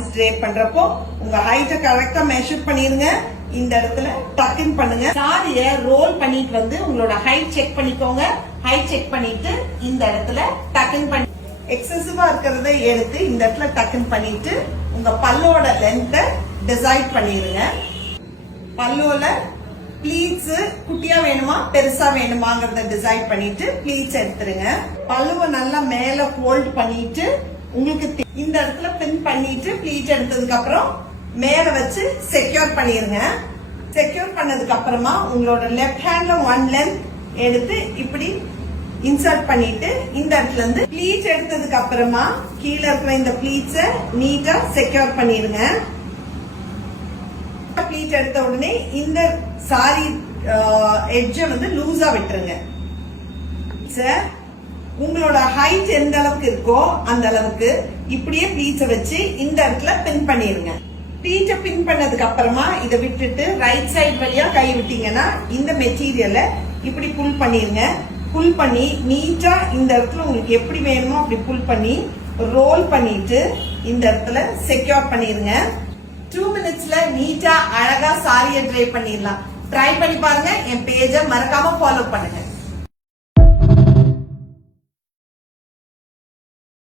Saris drape பண்றப்போ உங்க ஹைட்ட கரெக்டா மெஷர் பண்ணிருங்க. இந்த இடத்துல டக் இன் பண்ணுங்க. சாரிய ரோல் பண்ணிட்டு வந்து உங்களோட ஹைட் செக் பண்ணிக்கோங்க. ஹைட் செக் பண்ணிட்டு இந்த இடத்துல டக் இன் பண்ணி எக்ஸசிவா இருக்கிறத எடுத்து இந்த இடத்துல டக் இன் பண்ணிட்டு உங்க பல்லோட லென்த்தை டிசைட் பண்ணிருங்க. பல்லோல ப்ளீட்ஸ் குட்டியா வேணுமா பெருசா வேணுமாங்கறத டிசைட் பண்ணிட்டு ப்ளீட்ஸ் எடுத்துருங்க. பல்லுவை நல்லா மேல ஃபோல்ட் பண்ணிட்டு உங்களுக்கு இந்த இடத்துல பின் பண்ணிட்டு ப்ளீட் எடுத்ததுக்கு அப்புறம் மேல வச்சு செக்யூர் பண்ணிருங்க. செக்யூர் பண்ணதுக்கு அப்புறமா உங்களோட லெஃப்ட் ஹேண்ட்ல 1 லென்த் எடுத்து இப்படி இன்சர்ட் பண்ணிட்டு இந்த இடத்துல இருந்து ப்ளீட் எடுத்ததுக்கு அப்புறமா கீழே இருக்கிற இந்த ப்ளீட்ஸ நீட்டா செக்யூர் பண்ணிருங்க. ப்ளீட் எடுத்த உடனே இந்த சாரி எட்ஜ வந்து லூஸா விட்டுருங்க. உங்களோட ஹைட் எந்த அளவுக்கு இருக்கோ அந்த அளவுக்கு இப்படியே ப்ளீட்ஸ வச்சு இந்த இடத்துல பின் பண்ணிருங்க. ப்ளீட்டை பின் பண்ணதுக்கு அப்புறமா இதை விட்டுட்டு ரைட் சைடு வழியா கை விட்டீங்கன்னா இந்த மெட்டீரியலை இப்படி புல் பண்ணிருங்க. புல் பண்ணி நீட்டா இந்த இடத்துல உங்களுக்கு எப்படி வேணுமோ அப்படி புல் பண்ணி ரோல் பண்ணிட்டு இந்த இடத்துல செக்யூர் பண்ணிருங்க. 2 மினிட்ஸ்ல நீட்டா அழகா சாரியை ட்ரை பண்ணிடலாம். ட்ரை பண்ணி பாருங்க. என் பேஜை மறக்காம ஃபாலோ பண்ணுங்க.